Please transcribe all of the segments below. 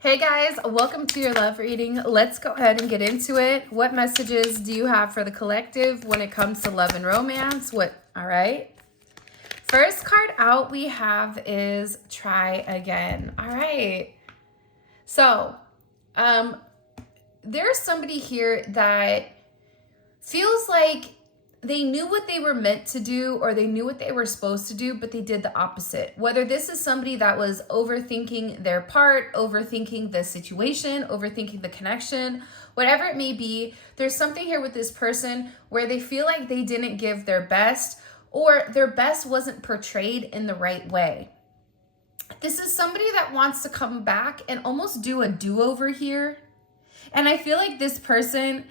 Hey guys, welcome to your love reading. Let's go ahead and get into it. What messages do you have for the collective when it comes to love and romance? All right. First card out we have is try again. All right. So, there's somebody here that feels like they knew what they were meant to do or they knew what they were supposed to do, but they did the opposite. Whether this is somebody that was overthinking their part, overthinking the situation, overthinking the connection, whatever it may be, there's something here with this person where they feel like they didn't give their best or their best wasn't portrayed in the right way. This is somebody that wants to come back and almost do a do-over here. And I feel like this person,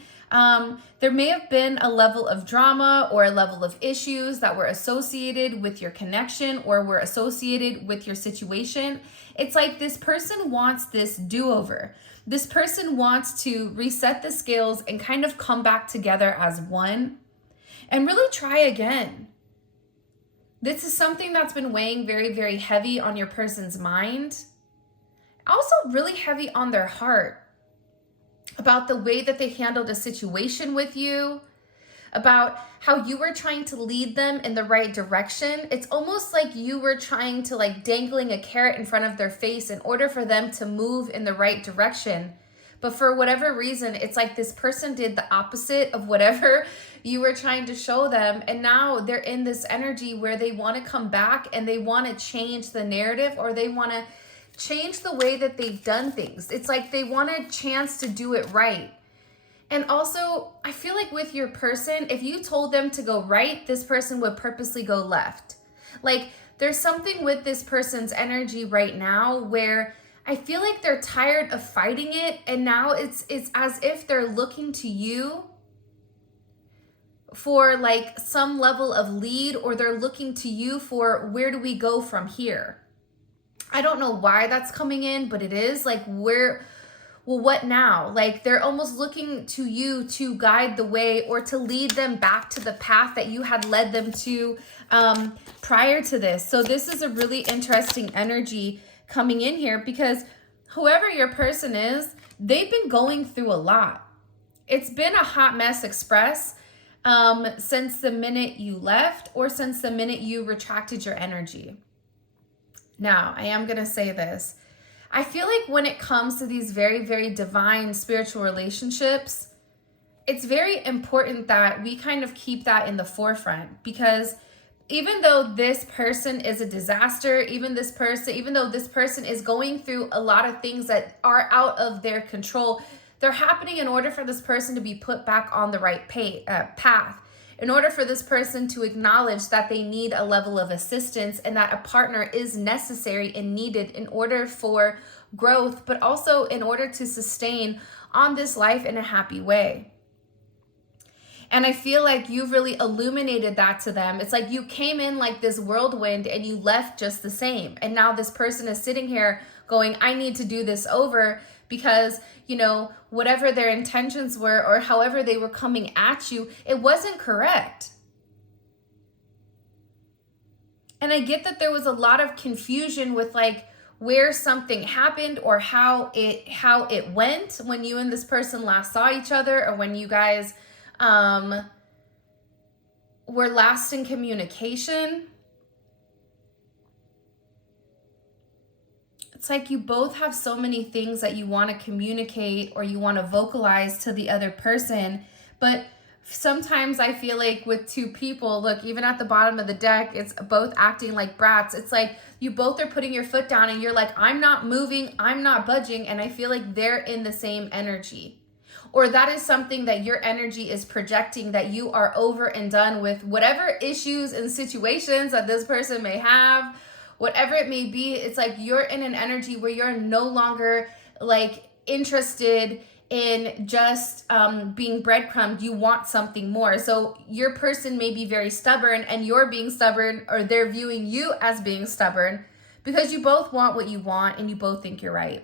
there may have been a level of drama or a level of issues that were associated with your connection or were associated with your situation. It's like this person wants this do-over. This person wants to reset the scales and kind of come back together as one and really try again. This is something that's been weighing very, very heavy on your person's mind. Also really heavy on their heart. About the way that they handled a situation with you, about how you were trying to lead them in the right direction. It's almost like you were trying to dangling a carrot in front of their face in order for them to move in the right direction. But for whatever reason, it's like this person did the opposite of whatever you were trying to show them. And now they're in this energy where they want to come back and they want to change the narrative or they want to change the way that they've done things. It's like they want a chance to do it right. And also, I feel like with your person, if you told them to go right, this person would purposely go left. Like there's something with this person's energy right now where I feel like they're tired of fighting it. And now it's as if they're looking to you for some level of lead, or they're looking to you for where do we go from here? I don't know why that's coming in, but it is what now? They're almost looking to you to guide the way or to lead them back to the path that you had led them to prior to this. So this is a really interesting energy coming in here because whoever your person is, they've been going through a lot. It's been a hot mess express since the minute you left or since the minute you retracted your energy. Now, I am going to say this. I feel like when it comes to these very, very divine spiritual relationships, it's very important that we kind of keep that in the forefront, because even though this person is a disaster, even though this person is going through a lot of things that are out of their control, they're happening in order for this person to be put back on the right path. In order for this person to acknowledge that they need a level of assistance and that a partner is necessary and needed in order for growth, but also in order to sustain on this life in a happy way. And I feel like you've really illuminated that to them. It's like you came in like this whirlwind and you left just the same. And now this person is sitting here going, I need to do this over because, whatever their intentions were or however they were coming at you, it wasn't correct. And I get that there was a lot of confusion with where something happened or how it went when you and this person last saw each other, or when you guys were last in communication. It's like you both have so many things that you want to communicate or you want to vocalize to the other person. But sometimes I feel like with two people, look, even at the bottom of the deck, it's both acting like brats. It's like you both are putting your foot down and you're like, I'm not moving, I'm not budging. And I feel like they're in the same energy. Or that is something that your energy is projecting, that you are over and done with whatever issues and situations that this person may have. Whatever it may be, it's like you're in an energy where you're no longer interested in just being breadcrumbed. You want something more. So your person may be very stubborn and you're being stubborn, or they're viewing you as being stubborn, because you both want what you want and you both think you're right.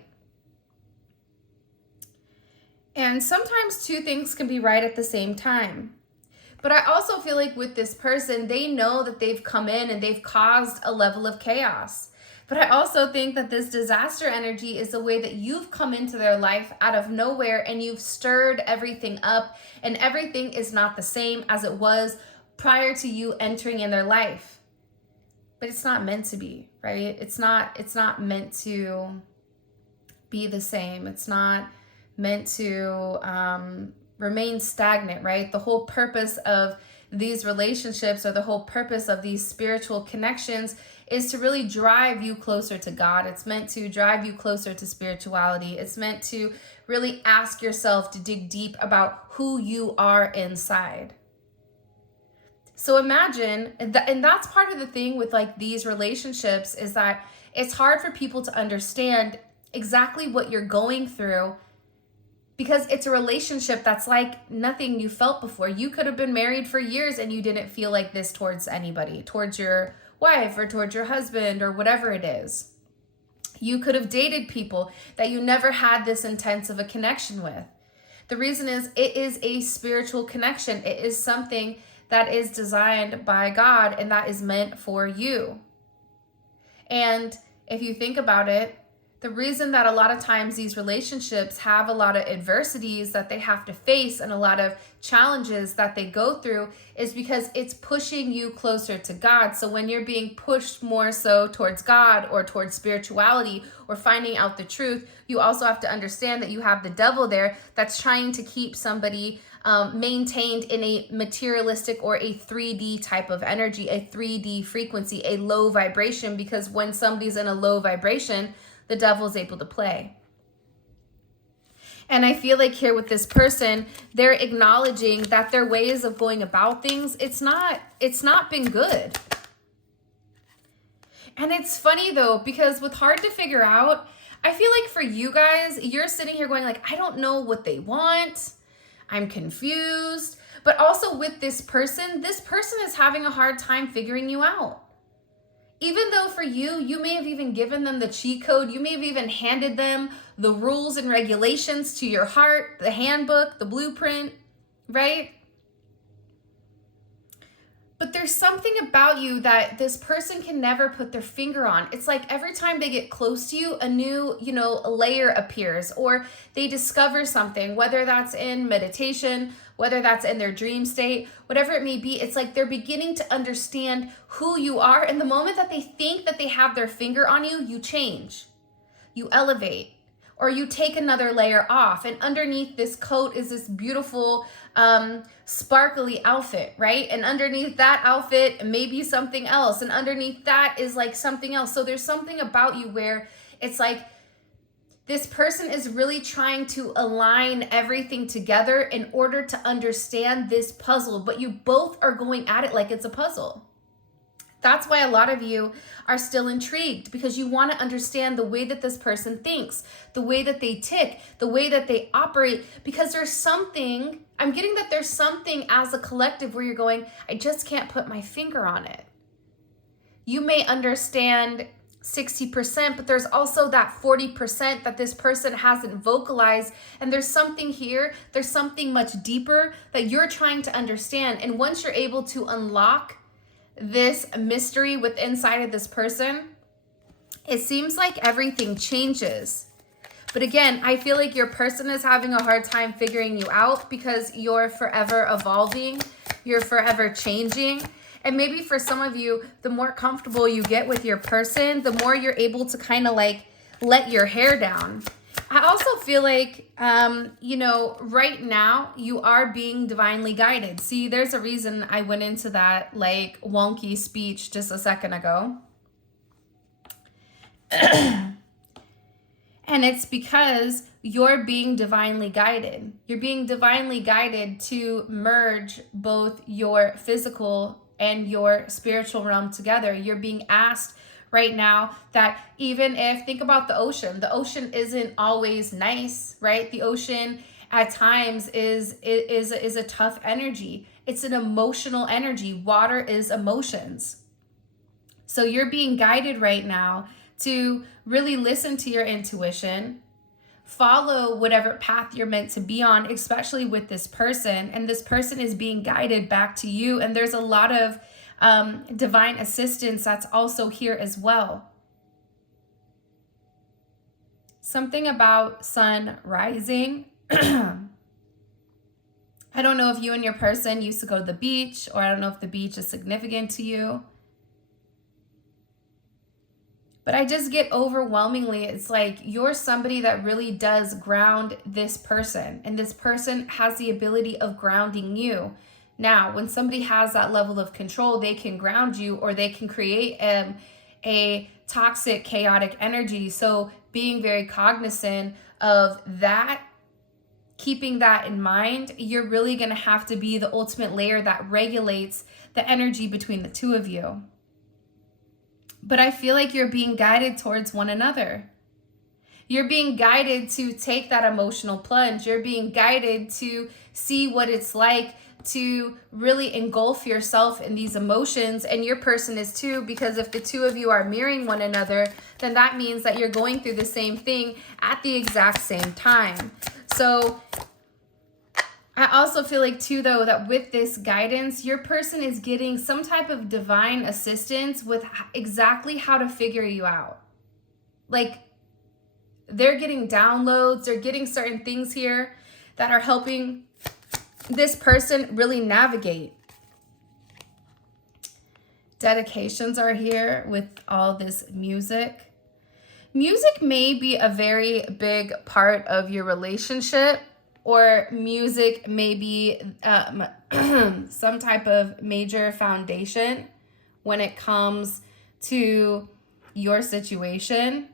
And sometimes two things can be right at the same time. But I also feel like with this person, they know that they've come in and they've caused a level of chaos. But I also think that this disaster energy is the way that you've come into their life out of nowhere and you've stirred everything up, and everything is not the same as it was prior to you entering in their life. But it's not meant to be, right? It's not meant to be the same. It's not meant to remain stagnant, right? The whole purpose of these relationships, or the whole purpose of these spiritual connections, is to really drive you closer to God. It's meant to drive you closer to spirituality. It's meant to really ask yourself to dig deep about who you are inside. So imagine that, and that's part of the thing with like these relationships, is that it's hard for people to understand exactly what you're going through, because it's a relationship that's like nothing you felt before. You could have been married for years and you didn't feel like this towards anybody, towards your wife or towards your husband or whatever it is. You could have dated people that you never had this intense of a connection with. The reason is it is a spiritual connection. It is something that is designed by God and that is meant for you. And if you think about it, the reason that a lot of times these relationships have a lot of adversities that they have to face and a lot of challenges that they go through is because it's pushing you closer to God. So when you're being pushed more so towards God or towards spirituality or finding out the truth, you also have to understand that you have the devil there that's trying to keep somebody maintained in a materialistic or a 3D type of energy, a 3D frequency, a low vibration, because when somebody's in a low vibration, the devil is able to play. And I feel like here with this person, they're acknowledging that their ways of going about things, it's not been good. And it's funny though, because with hard to figure out, I feel like for you guys, you're sitting here going like, I don't know what they want. I'm confused. But also with this person is having a hard time figuring you out. Even though for you, you may have even given them the cheat code. You may have even handed them the rules and regulations to your heart, the handbook, the blueprint, right? But there's something about you that this person can never put their finger on. It's like every time they get close to you, a new, a layer appears, or they discover something, whether that's in meditation, whether that's in their dream state, whatever it may be. It's like they're beginning to understand who you are. And the moment that they think that they have their finger on you, you change, you elevate, or you take another layer off. And underneath this coat is this beautiful, sparkly outfit, right? And underneath that outfit, maybe something else. And underneath that is like something else. So there's something about you where it's like this person is really trying to align everything together in order to understand this puzzle, but you both are going at it like it's a puzzle. That's why a lot of you are still intrigued, because you want to understand the way that this person thinks, the way that they tick, the way that they operate, because there's something, I'm getting that there's something as a collective where you're going, I just can't put my finger on it. You may understand 60%, but there's also that 40% that this person hasn't vocalized. And there's something here, there's something much deeper that you're trying to understand. And once you're able to unlock this mystery within inside of this person, it seems like everything changes. But again, I feel like your person is having a hard time figuring you out because you're forever evolving, you're forever changing. And maybe for some of you, the more comfortable you get with your person, the more you're able to kind of like let your hair down. I also feel like, right now you are being divinely guided. See, there's a reason I went into that like wonky speech just a second ago. And it's because you're being divinely guided. You're being divinely guided to merge both your physical and your spiritual realm together. You're being asked right now that even if, think about the ocean isn't always nice, right? The ocean at times is a tough energy. It's an emotional energy. Water is emotions. So you're being guided right now to really listen to your intuition, follow whatever path you're meant to be on, especially with this person. And this person is being guided back to you. And there's a lot of divine assistance that's also here as well. Something about sun rising. I don't know if you and your person used to go to the beach, or I don't know if the beach is significant to you. But I just get overwhelmingly, it's like you're somebody that really does ground this person, and this person has the ability of grounding you. Now, when somebody has that level of control, they can ground you, or they can create a toxic, chaotic energy. So being very cognizant of that, keeping that in mind, you're really going to have to be the ultimate layer that regulates the energy between the two of you. But I feel like you're being guided towards one another. You're being guided to take that emotional plunge. You're being guided to see what it's like to really engulf yourself in these emotions, and your person is too, because if the two of you are mirroring one another, then that means that you're going through the same thing at the exact same time. So I also feel like too, though, that with this guidance, your person is getting some type of divine assistance with exactly how to figure you out. Like, they're getting downloads, they're getting certain things here that are helping this person really navigate. Dedications are here with all this music. Music may be a very big part of your relationship, or music may be some type of major foundation when it comes to your situation.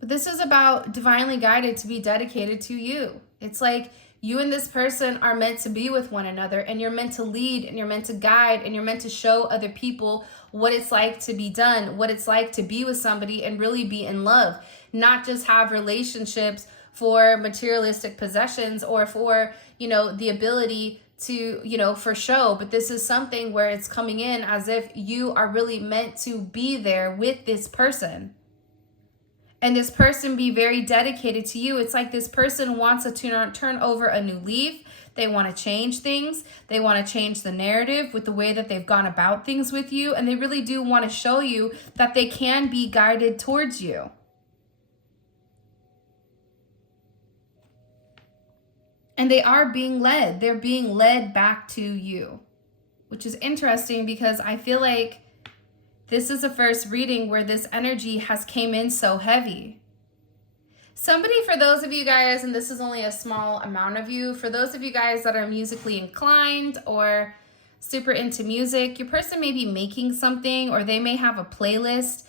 But this is about divinely guided to be dedicated to you. It's like you and this person are meant to be with one another, and you're meant to lead, and you're meant to guide, and you're meant to show other people what it's like to be done, what it's like to be with somebody and really be in love, not just have relationships for materialistic possessions or for, the ability to, for show. But this is something where it's coming in as if you are really meant to be there with this person. And this person be very dedicated to you. It's like this person wants to turn over a new leaf. They want to change things. They want to change the narrative with the way that they've gone about things with you. And they really do want to show you that they can be guided towards you. And they are being led. They're being led back to you, which is interesting because I feel like this is the first reading where this energy has came in so heavy. Somebody, for those of you guys, and this is only a small amount of you, for those of you guys that are musically inclined or super into music, your person may be making something, or they may have a playlist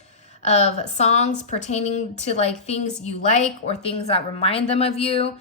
of songs pertaining to like things you like or things that remind them of you.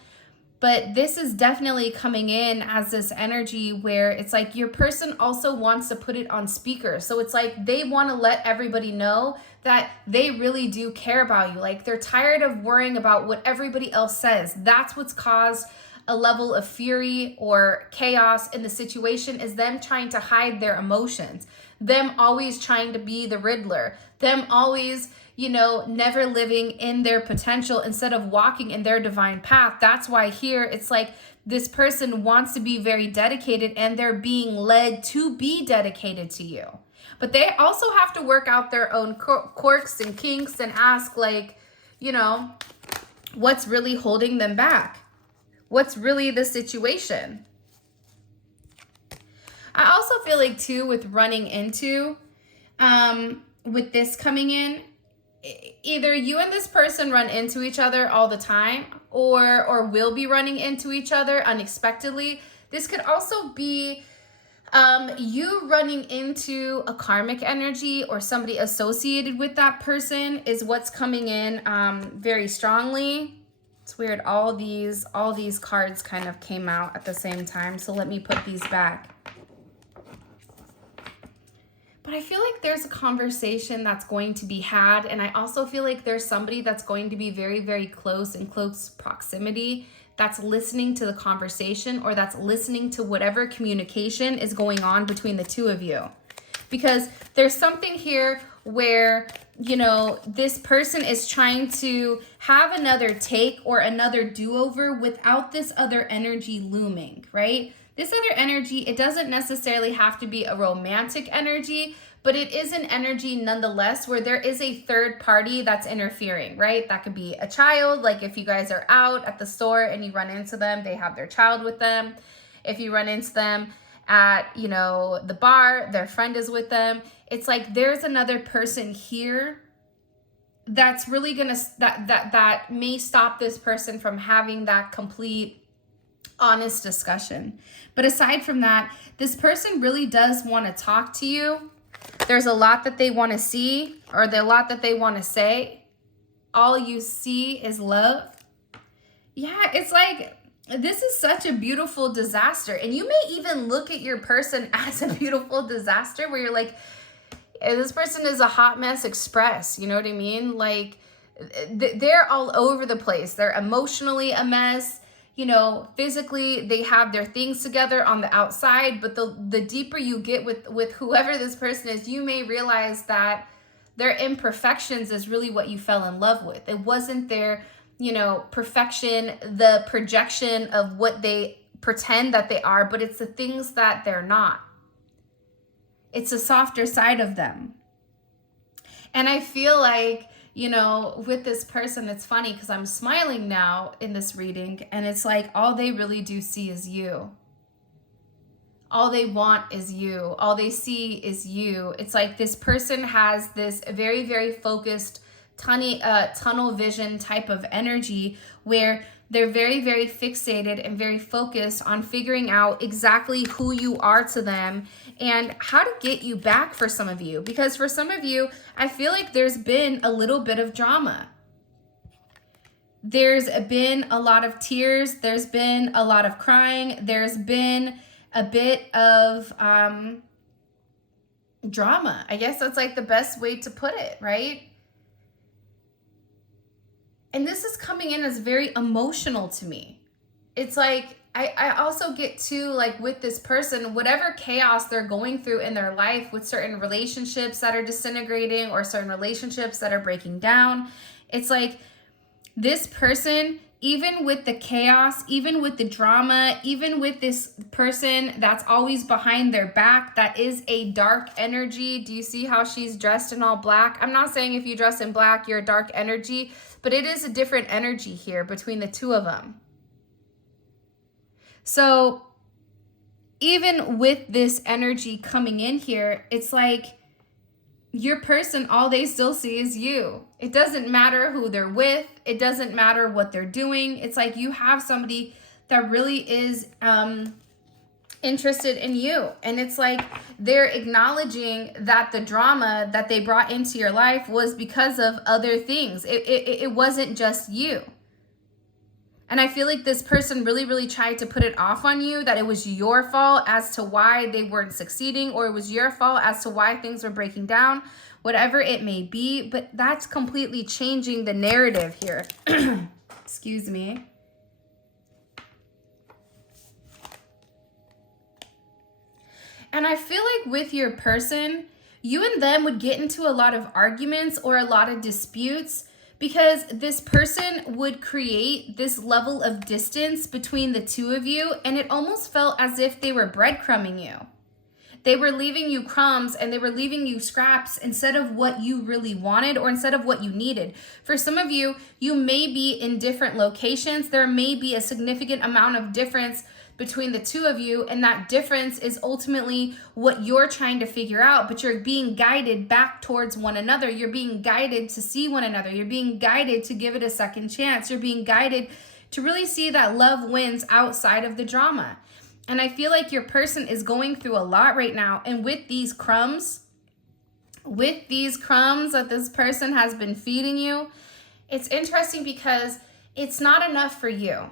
But this is definitely coming in as this energy where it's like your person also wants to put it on speaker. So it's like they want to let everybody know that they really do care about you. Like they're tired of worrying about what everybody else says. That's what's caused a level of fury or chaos in the situation, is them trying to hide their emotions, them always trying to be the Riddler, them always never living in their potential instead of walking in their divine path. That's why here it's like this person wants to be very dedicated, and they're being led to be dedicated to you. But they also have to work out their own quirks and kinks and ask, like, what's really holding them back? What's really the situation? I also feel like too, with running into, with this coming in, either you and this person run into each other all the time, or will be running into each other unexpectedly. This could also be you running into a karmic energy or somebody associated with that person is what's coming in very strongly. It's weird. All these cards kind of came out at the same time. So let me put these back. But I feel like there's a conversation that's going to be had. And I also feel like there's somebody that's going to be very, very close, in close proximity, that's listening to the conversation, or that's listening to whatever communication is going on between the two of you. Because there's something here where, this person is trying to have another take or another do-over without this other energy looming, right? This other energy, it doesn't necessarily have to be a romantic energy, but it is an energy nonetheless where there is a third party that's interfering, right? That could be a child. Like if you guys are out at the store and you run into them, they have their child with them. If you run into them at, you know, the bar, their friend is with them. It's like there's another person here that's really gonna, that may stop this person from having that complete honest discussion. But aside from that, this person really does want to talk to you. There's a lot that they want to see, or a lot that they want to say. All you see is love. Yeah, it's like, this is such a beautiful disaster. And you may even look at your person as a beautiful disaster where you're like, this person is a hot mess express. You know what I mean? Like, they're all over the place. They're emotionally a mess. You know, physically, they have their things together on the outside, but the deeper you get with whoever this person is, you may realize that their imperfections is really what you fell in love with. It wasn't their, you know, perfection, the projection of what they pretend that they are, but it's the things that they're not. It's a softer side of them. And I feel like, you know, with this person, it's funny because I'm smiling now in this reading, and it's like all they really do see is you. All they want is you. All they see is you. It's like this person has this very, very focused tunnel vision type of energy where they're very, very fixated and very focused on figuring out exactly who you are to them and how to get you back for some of you. Because for some of you, I feel like there's been a little bit of drama. There's been a lot of tears. There's been a lot of crying. There's been a bit of drama. I guess that's like the best way to put it, right? And this is coming in as very emotional to me. It's like, I also get to, like, with this person, whatever chaos they're going through in their life with certain relationships that are disintegrating or certain relationships that are breaking down, it's like this person, even with the chaos, even with the drama, even with this person that's always behind their back, that is a dark energy. Do you see how she's dressed in all black? I'm not saying if you dress in black, you're a dark energy, but it is a different energy here between the two of them. So even with this energy coming in here, it's like your person, all they still see is you. It doesn't matter who they're with. It doesn't matter what they're doing. It's like you have somebody that really is interested in you. And it's like they're acknowledging that the drama that they brought into your life was because of other things. It wasn't just you. And I feel like this person really, really tried to put it off on you, that it was your fault as to why they weren't succeeding, or it was your fault as to why things were breaking down, whatever it may be. But that's completely changing the narrative here. Excuse me. And I feel like with your person, you and them would get into a lot of arguments or a lot of disputes, because this person would create this level of distance between the two of you, and it almost felt as if they were breadcrumbing you. They were leaving you crumbs and they were leaving you scraps instead of what you really wanted or instead of what you needed. For some of you, you may be in different locations. There may be a significant amount of difference between the two of you, and that difference is ultimately what you're trying to figure out, but you're being guided back towards one another. You're being guided to see one another. You're being guided to give it a second chance. You're being guided to really see that love wins outside of the drama. And I feel like your person is going through a lot right now, and with these crumbs that this person has been feeding you, it's interesting because it's not enough for you.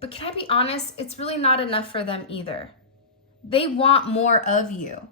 But can I be honest? It's really not enough for them either. They want more of you.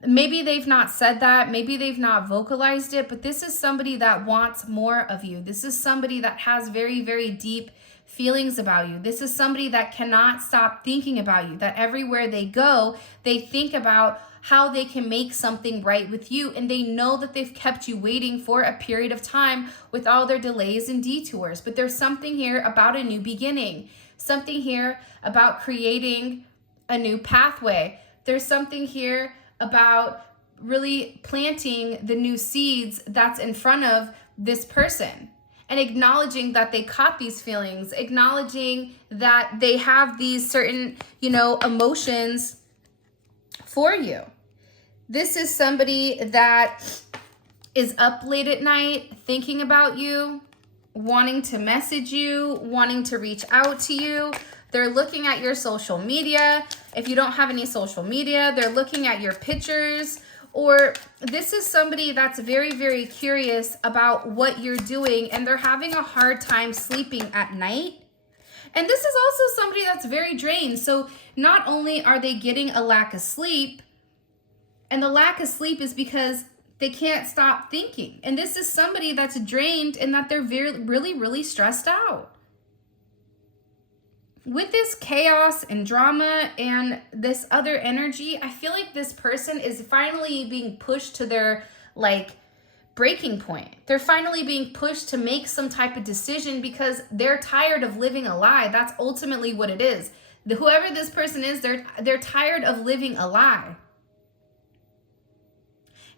Maybe they've not said that. Maybe they've not vocalized it. But this is somebody that wants more of you. This is somebody that has very, very deep feelings about you. This is somebody that cannot stop thinking about you. That everywhere they go, they think about how they can make something right with you. And they know that they've kept you waiting for a period of time with all their delays and detours. But there's something here about a new beginning. Something here about creating a new pathway. There's something here about really planting the new seeds that's in front of this person, and acknowledging that they caught these feelings, acknowledging that they have these certain, emotions for you. This is somebody that is up late at night thinking about you, wanting to message you, wanting to reach out to you. They're looking at your social media. If you don't have any social media, they're looking at your pictures. Or this is somebody that's very, very curious about what you're doing, and they're having a hard time sleeping at night. And this is also somebody that's very drained. So not only are they getting a lack of sleep, and the lack of sleep is because they can't stop thinking. And this is somebody that's drained and that they're really, really stressed out. With this chaos and drama and this other energy, I feel like this person is finally being pushed to their breaking point. They're finally being pushed to make some type of decision because they're tired of living a lie. That's ultimately what it is. Whoever this person is, they're tired of living a lie.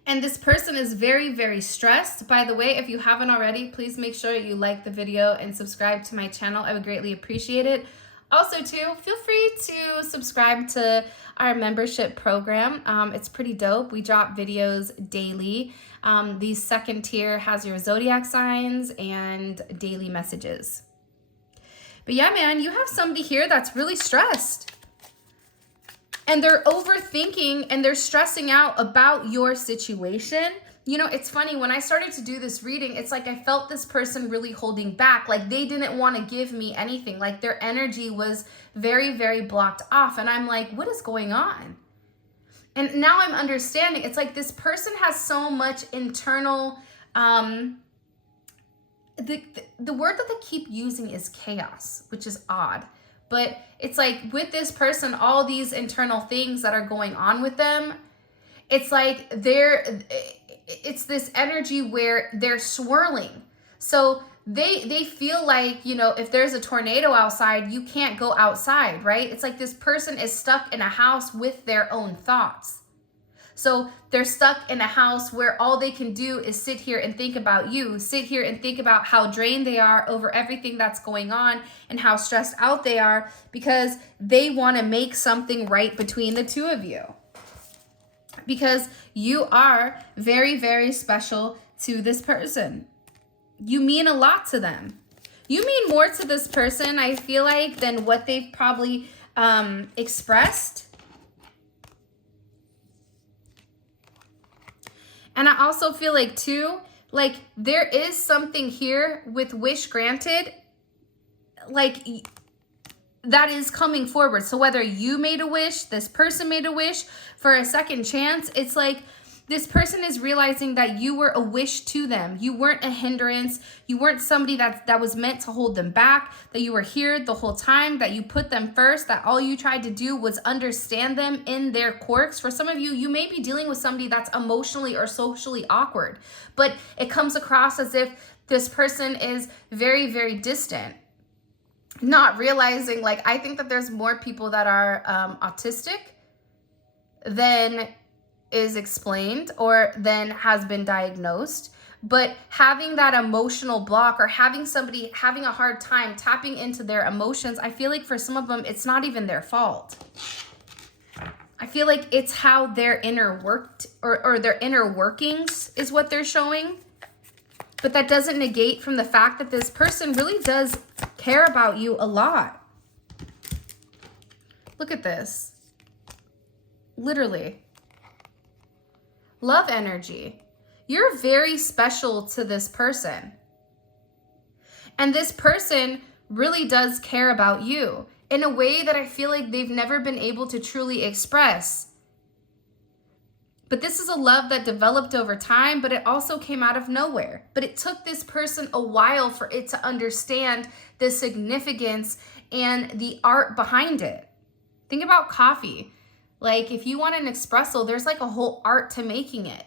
And this person is very, very stressed. By the way, if you haven't already, please make sure you like the video and subscribe to my channel. I would greatly appreciate it. Also, too, feel free to subscribe to our membership program. It's pretty dope. We drop videos daily. The second tier has your zodiac signs and daily messages. But yeah, man, you have somebody here that's really stressed. And they're overthinking and they're stressing out about your situation. It's funny, when I started to do this reading, it's like I felt this person really holding back. Like they didn't want to give me anything. Like their energy was very, very blocked off. And I'm like, what is going on? And now I'm understanding. It's like this person has so much internal, the word that they keep using is chaos, which is odd. But it's like with this person, all these internal things that are going on with them, it's like it's this energy where they're swirling. So they feel like, if there's a tornado outside, you can't go outside, right? It's like this person is stuck in a house with their own thoughts. So they're stuck in a house where all they can do is sit here and think about you, sit here and think about how drained they are over everything that's going on and how stressed out they are because they want to make something right between the two of you. Because you are very, very special to this person. You mean a lot to them. You mean more to this person, I feel like, than what they've probably expressed. And I also feel like, too, like there is something here with wish granted, like that is coming forward. So whether you made a wish, this person made a wish for a second chance, it's like this person is realizing that you were a wish to them. You weren't a hindrance. You weren't somebody that was meant to hold them back, that you were here the whole time, that you put them first, that all you tried to do was understand them in their quirks. For some of you, you may be dealing with somebody that's emotionally or socially awkward, but it comes across as if this person is very, very distant. Not realizing, I think that there's more people that are autistic than is explained or than has been diagnosed. But having that emotional block or having somebody having a hard time tapping into their emotions, I feel like for some of them, it's not even their fault. I feel like it's how their inner worked or their inner workings is what they're showing. But that doesn't negate from the fact that this person really does care about you a lot. Look at this. Literally. Love energy. You're very special to this person. And this person really does care about you in a way that I feel like they've never been able to truly express. But this is a love that developed over time, but it also came out of nowhere. But it took this person a while for it to understand the significance and the art behind it. Think about coffee. Like if you want an espresso, there's like a whole art to making it.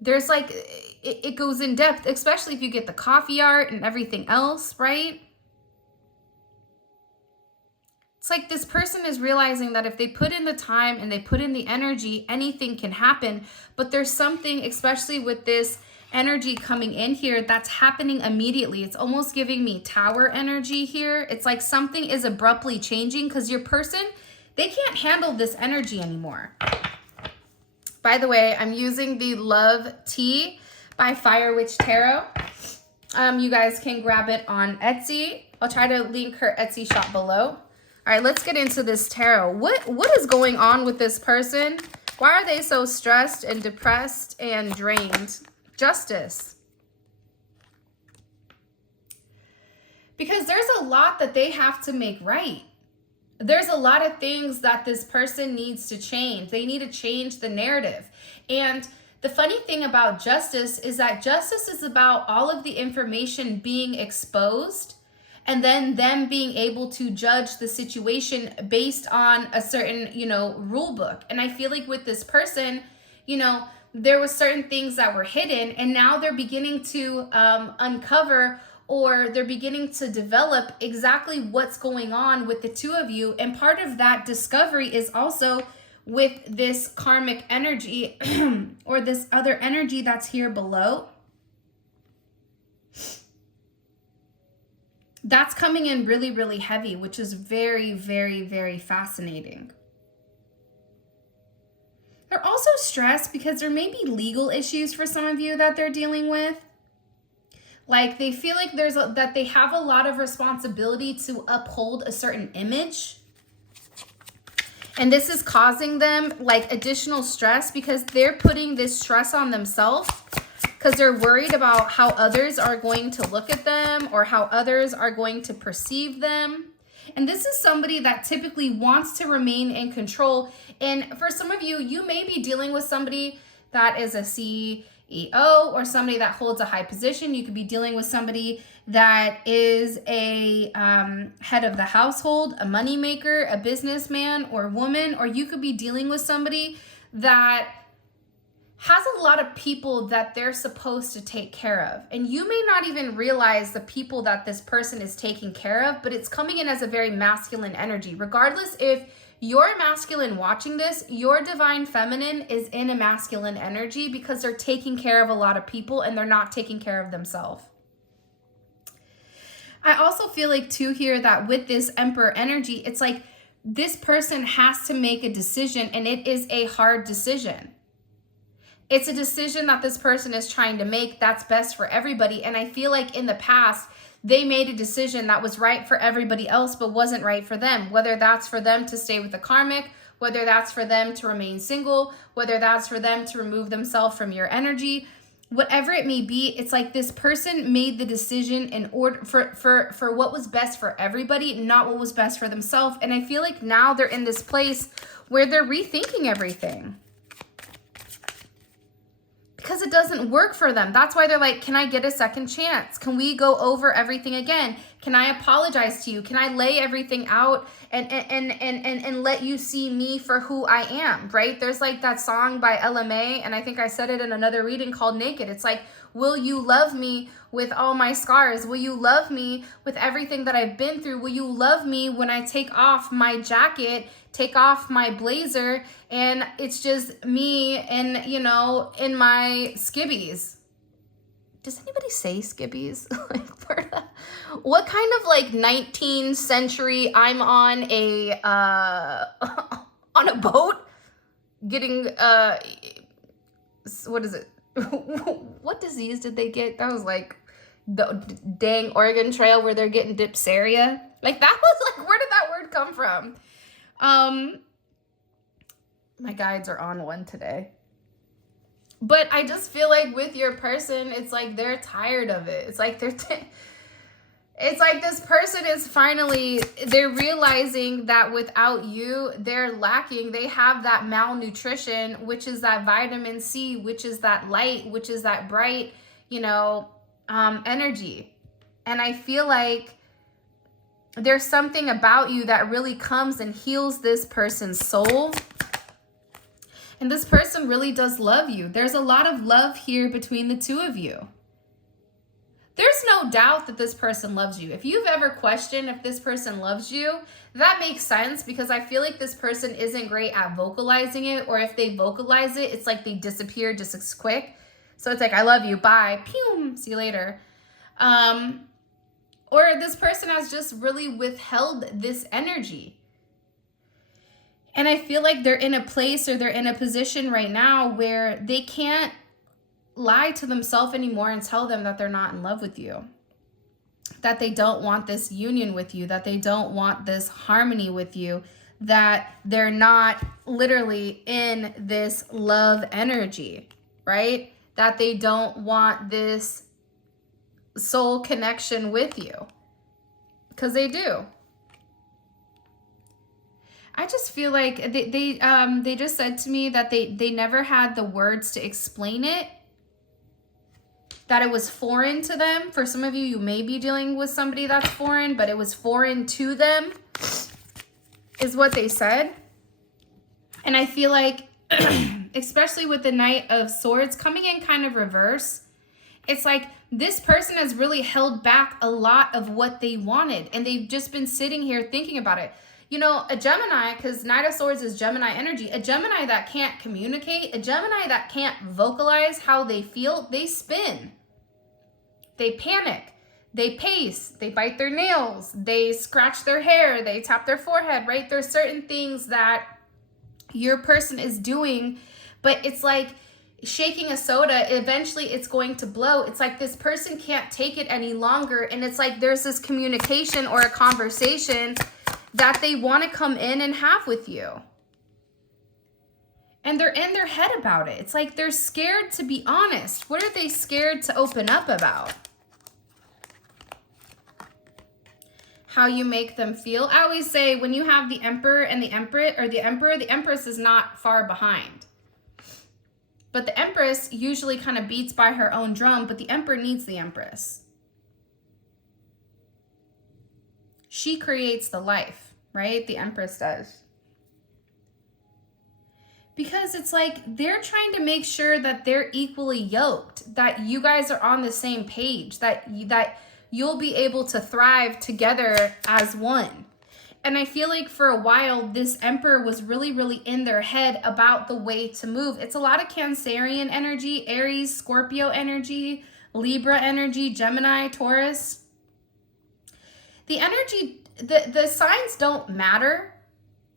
There's like, it goes in depth, especially if you get the coffee art and everything else, right? It's like this person is realizing that if they put in the time and they put in the energy, anything can happen. But there's something, especially with this energy coming in here, that's happening immediately. It's almost giving me Tower energy here. It's like something is abruptly changing because your person, they can't handle this energy anymore. By the way, I'm using the Love Tea by Fire Witch Tarot. You guys can grab it on Etsy. I'll try to link her Etsy shop below. All right, let's get into this tarot. What is going on with this person? Why are they so stressed and depressed and drained? Justice. Because there's a lot that they have to make right. There's a lot of things that this person needs to change. They need to change the narrative. And the funny thing about justice is that justice is about all of the information being exposed and then them being able to judge the situation based on a certain, rule book. And I feel like with this person, there was certain things that were hidden and now they're beginning to uncover, or they're beginning to develop exactly what's going on with the two of you. And part of that discovery is also with this karmic energy or this other energy that's here below. That's coming in really, really heavy, which is very, very, very fascinating. They're also stressed because there may be legal issues for some of you that they're dealing with. Like they feel like that they have a lot of responsibility to uphold a certain image. And this is causing them like additional stress because they're putting this stress on themselves because they're worried about how others are going to look at them or how others are going to perceive them. And this is somebody that typically wants to remain in control. And for some of you, you may be dealing with somebody that is a CEO or somebody that holds a high position. You could be dealing with somebody that is a head of the household, a moneymaker, a businessman or woman, or you could be dealing with somebody that has a lot of people that they're supposed to take care of. And you may not even realize the people that this person is taking care of, but it's coming in as a very masculine energy. Regardless if you're masculine watching this, your divine feminine is in a masculine energy because they're taking care of a lot of people and they're not taking care of themselves. I also feel like too here that with this Emperor energy, it's like this person has to make a decision and it is a hard decision. It's a decision that this person is trying to make that's best for everybody. And I feel like in the past, they made a decision that was right for everybody else, but wasn't right for them. Whether that's for them to stay with the karmic, whether that's for them to remain single, whether that's for them to remove themselves from your energy, whatever it may be, it's like this person made the decision in order for what was best for everybody, not what was best for themselves. And I feel like now they're in this place where they're rethinking everything. Because it doesn't work for them. That's why they're like, can I get a second chance? Can we go over everything again? Can I apologize to you? Can I lay everything out and let you see me for who I am, right? There's like that song by LMA, and I think I said it in another reading called Naked. It's like, will you love me with all my scars? Will you love me with everything that I've been through? Will you love me when I take off my jacket, take off my blazer, and it's just me and, in my skibbies? Does anybody say skibbies? What kind of like 19th century I'm on a on a boat getting what is it? What disease did they get? That was like the dang Oregon Trail where they're getting diphtheria. Like that was like, where did that word come from? My guides are on one today. But I just feel like with your person, it's like they're tired of it. It's like it's like this person is they're realizing that without you, they're lacking. They have that malnutrition, which is that vitamin C, which is that light, which is that bright, energy. And I feel like there's something about you that really comes and heals this person's soul. And this person really does love you. There's a lot of love here between the two of you. There's no doubt that this person loves you. If you've ever questioned if this person loves you, that makes sense, because I feel like this person isn't great at vocalizing it, or if they vocalize it, it's like they disappear just as quick. So it's like, I love you, bye, pew, see you later. Or this person has just really withheld this energy. And I feel like they're in a place, or they're in a position right now where they can't lie to themselves anymore and tell them that they're not in love with you, that they don't want this union with you, that they don't want this harmony with you, that they're not literally in this love energy, right? That they don't want this soul connection with you, because they do. I just feel like they just said to me that they never had the words to explain it, that it was foreign to them. For some of you, you may be dealing with somebody that's foreign, but it was foreign to them, is what they said. And I feel like, especially with the Knight of Swords coming in kind of reverse, it's like this person has really held back a lot of what they wanted, and they've just been sitting here thinking about it. You know, a Gemini, because Knight of Swords is Gemini energy, a Gemini that can't communicate, a Gemini that can't vocalize how they feel, they spin. They panic. They pace. They bite their nails. They scratch their hair. They tap their forehead, right? There's certain things that your person is doing, but it's like shaking a soda. Eventually, it's going to blow. It's like this person can't take it any longer, and it's like there's this communication or a conversation that they want to come in and have with you. And they're in their head about it. It's like they're scared to be honest. What are they scared to open up about? How you make them feel. I always say when you have the Emperor and the Empress, or the Emperor, the Empress is not far behind. But the Empress usually kind of beats by her own drum, but the Emperor needs the Empress. She creates the life, right? The Empress does. Because it's like they're trying to make sure that they're equally yoked, that you guys are on the same page, that you'll be able to thrive together as one. And I feel like for a while, this Emperor was really, really in their head about the way to move. It's a lot of Cancerian energy, Aries, Scorpio energy, Libra energy, Gemini, Taurus. The energy, the signs don't matter,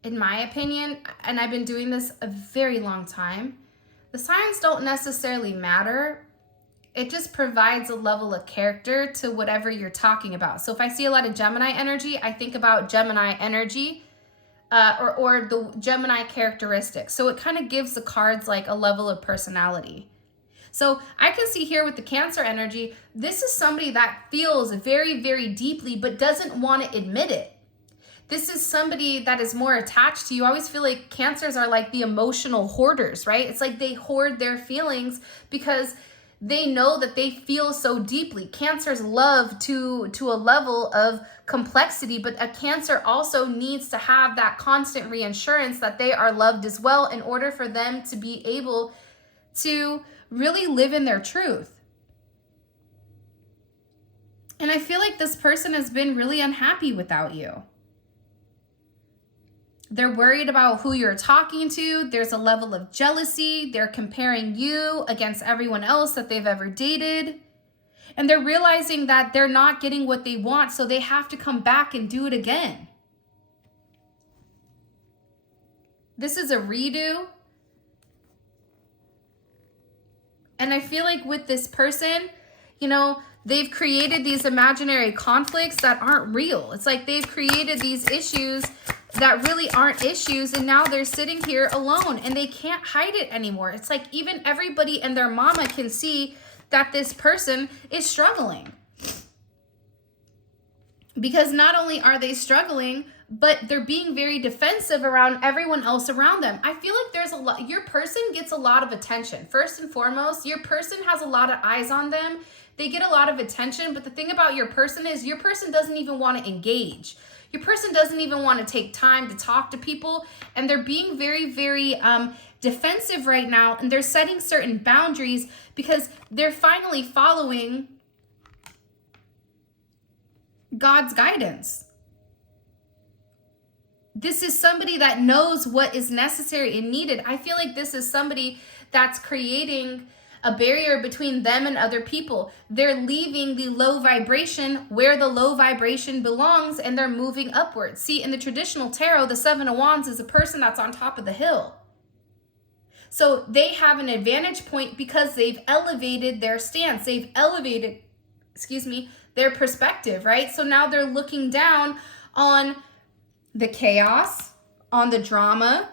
in my opinion, and I've been doing this a very long time. The signs don't necessarily matter. It just provides a level of character to whatever you're talking about. So if I see a lot of Gemini energy, I think about Gemini energy or the Gemini characteristics. So it kind of gives the cards like a level of personality. So I can see here with the Cancer energy, this is somebody that feels very, very deeply, but doesn't want to admit it. This is somebody that is more attached to you. I always feel like Cancers are like the emotional hoarders, right? It's like they hoard their feelings because they know that they feel so deeply. Cancers love to a level of complexity, but a Cancer also needs to have that constant reassurance that they are loved as well in order for them to be able to really live in their truth. And I feel like this person has been really unhappy without you. They're worried about who you're talking to. There's a level of jealousy. They're comparing you against everyone else that they've ever dated. And they're realizing that they're not getting what they want, so they have to come back and do it again. This is a redo. And I feel like with this person, you know, they've created these imaginary conflicts that aren't real. It's like they've created these issues that really aren't issues, and now they're sitting here alone and they can't hide it anymore. It's like even everybody and their mama can see that this person is struggling. Because not only are they struggling, but they're being very defensive around everyone else around them. I feel like there's a lot, your person gets a lot of attention. First and foremost, your person has a lot of eyes on them. They get a lot of attention, but the thing about your person is your person doesn't even want to engage. Your person doesn't even want to take time to talk to people, and they're being very, very defensive right now, and they're setting certain boundaries because they're finally following God's guidance. This is somebody that knows what is necessary and needed. I feel like this is somebody that's creating a barrier between them and other people. They're leaving the low vibration where the low vibration belongs, and they're moving upwards. See, in the traditional tarot, the Seven of Wands is a person that's on top of the hill. So they have an advantage point because they've elevated their stance. They've elevated, their perspective, right? So now they're looking down on the chaos, on the drama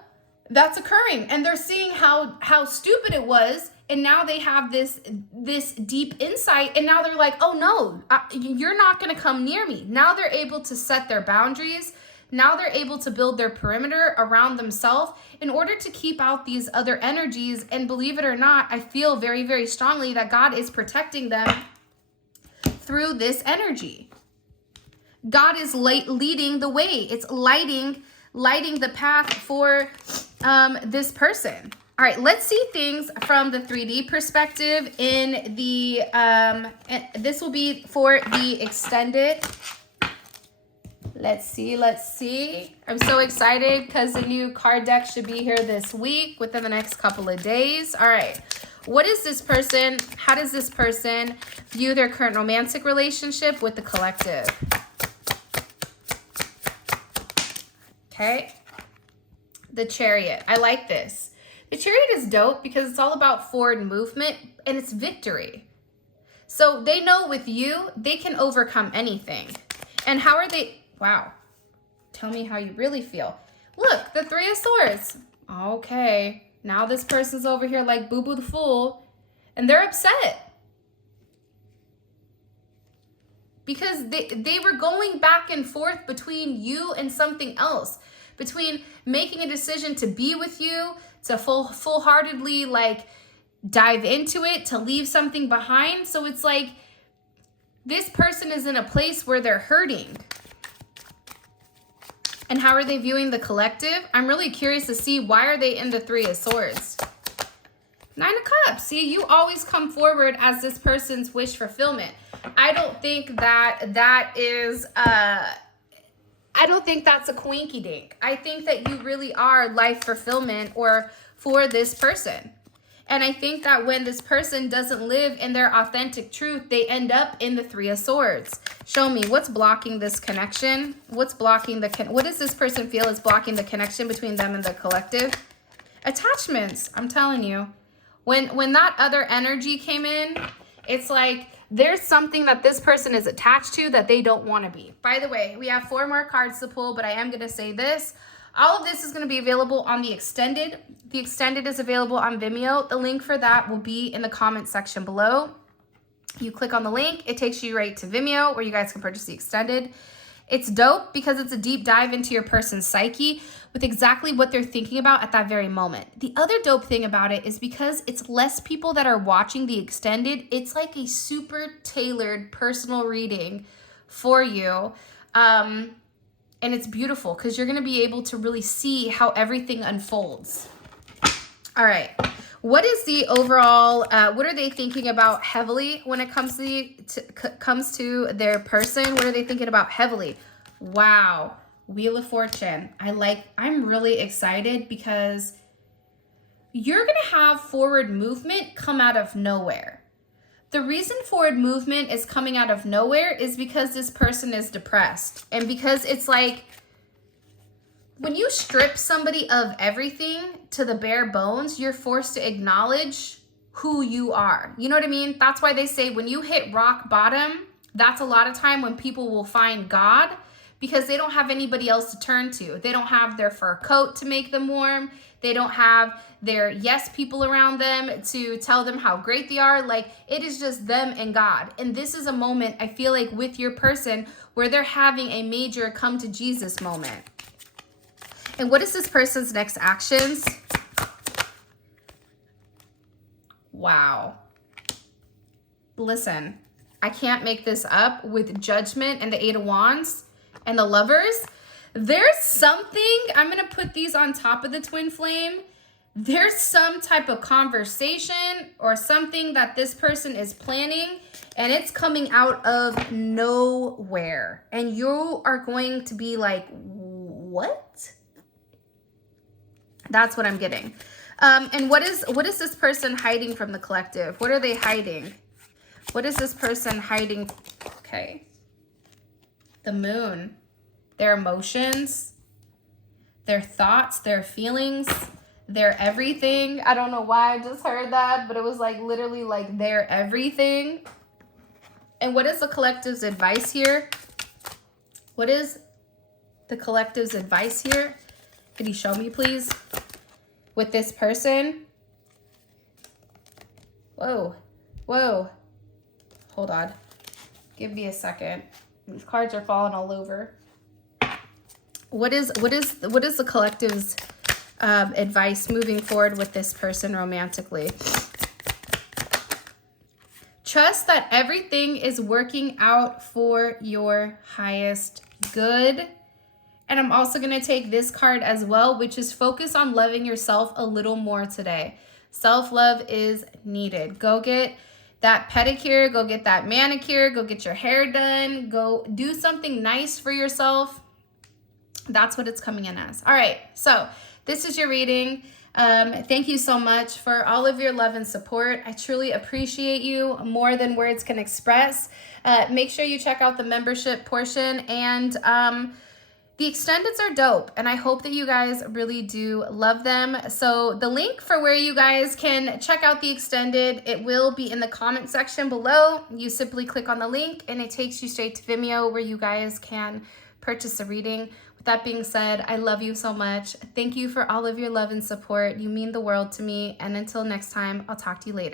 that's occurring, and they're seeing how stupid it was, and now they have this deep insight, and now they're like, oh no, you're not going to come near me. Now they're able to set their boundaries. Now they're able to build their perimeter around themselves in order to keep out these other energies. And believe it or not, I feel very, very strongly that God is protecting them through this energy. God is leading the way. It's lighting the path for this person. All right, let's see things from the 3D perspective in the, this will be for the extended. Let's see. I'm so excited because the new card deck should be here this week, within the next couple of days. All right. What is this person? How does this person view their current romantic relationship with the collective? Okay. The Chariot. I like this. The Chariot is dope because it's all about forward movement and it's victory. So they know with you, they can overcome anything. And how are they? Wow. Tell me how you really feel. Look, the Three of Swords. Okay. Now this person's over here like Boo-Boo the Fool. And they're upset. Because they were going back and forth between you and something else. Between making a decision to be with you, to full-heartedly like dive into it, to leave something behind. So it's like this person is in a place where they're hurting. And how are they viewing the collective? I'm really curious to see, why are they in the Three of Swords? Nine of Cups. See, you always come forward as this person's wish fulfillment. I don't think that is, I don't think that's a quinky dink. I think that you really are life fulfillment or for this person. And I think that when this person doesn't live in their authentic truth, they end up in the Three of Swords. Show me what's blocking this connection. What's blocking what does this person feel is blocking the connection between them and the collective? Attachments. I'm telling you, when that other energy came in, it's like there's something that this person is attached to that they don't want to be. By the way, we have 4 more cards to pull, but I am going to say this. All of this is going to be available on the extended. The extended is available on Vimeo. The link for that will be in the comment section below. You click on the link, it takes you right to Vimeo where you guys can purchase the extended. It's dope because it's a deep dive into your person's psyche with exactly what they're thinking about at that very moment. The other dope thing about it is because it's less people that are watching the extended, it's like a super tailored personal reading for you. And it's beautiful because you're going to be able to really see how everything unfolds. All right. What is the overall, what are they thinking about heavily when it comes to their person? What are they thinking about heavily? Wow. Wheel of Fortune. I'm really excited because you're going to have forward movement come out of nowhere. The reason forward movement is coming out of nowhere is because this person is depressed. And because it's like, when you strip somebody of everything to the bare bones, you're forced to acknowledge who you are. You know what I mean? That's why they say when you hit rock bottom, that's a lot of time when people will find God, because they don't have anybody else to turn to. They don't have their fur coat to make them warm. They don't have their yes people around them to tell them how great they are. Like, it is just them and God. And this is a moment, I feel like, with your person where they're having a major come to Jesus moment. And what is this person's next actions? Wow. Listen, I can't make this up. With Judgment and the Eight of Wands and the Lovers, there's something, I'm going to put these on top of the Twin Flame. there's some type of conversation or something that this person is planning, and it's coming out of nowhere. And you are going to be like, what? That's what I'm getting. And what is this person hiding from the collective? What are they hiding? What is this person hiding? Okay. The moon. Their emotions, their thoughts, their feelings, their everything. I don't know why I just heard that, but it was like literally like their everything. And what is the collective's advice here? What is the collective's advice here? Could you show me, please? With this person. Whoa. Whoa. Hold on. Give me a second. These cards are falling all over. What is the collective's advice moving forward with this person romantically? Trust that everything is working out for your highest good. And I'm also going to take this card as well, which is focus on loving yourself a little more today. Self-love is needed. Go get that pedicure, go get that manicure, go get your hair done, go do something nice for yourself. That's what it's coming in as. All right, so this is your reading. Thank you so much for all of your love and support. I truly appreciate you more than words can express. Make sure you check out the membership portion, and the extendeds are dope, and I hope that you guys really do love them. So the link for where you guys can check out the extended, it will be in the comment section below. You simply click on the link and it takes you straight to Vimeo where you guys can purchase a reading. With that being said, I love you so much. Thank you for all of your love and support. You mean the world to me. And until next time, I'll talk to you later.